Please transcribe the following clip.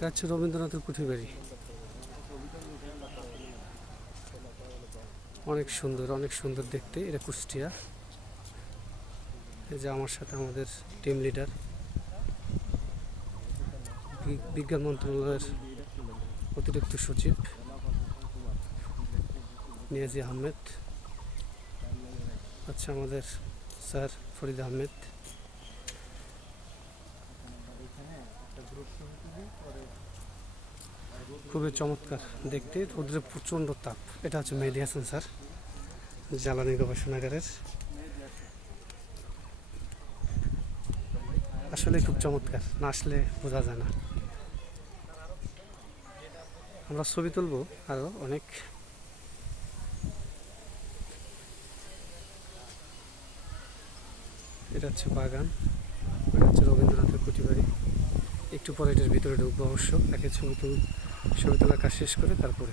এটা হচ্ছে রবীন্দ্রনাথের কুঠি বাড়ি। অনেক সুন্দর দেখতে। এটা কুষ্টিয়া। এই যে আমার সাথে আমাদের টিম লিডার, বিজ্ঞান মন্ত্রণালয়ের অতিরিক্ত সচিব নিয়াজি আহমেদ, আচ্ছা আমাদের স্যার ফরিদ আহমেদ। খুবই চমৎকার দেখতে। রোদ্রের প্রচণ্ড তাপ। এটা হচ্ছে মেহেদি হাসান স্যার, জ্বালানি গবেষণাগারের। আসলে খুব চমৎকার, না আসলে বোঝা যায় না। আমরা ছবি তুলবো আরও অনেক। এটা হচ্ছে বাগান, এটা হচ্ছে রবীন্দ্রনাথের কুঠি বাড়ি। একটু পরে এটার ভিতরে ঢুকবো অবশ্য। আগে ছবি তোলার কাজ শেষ করে তারপরে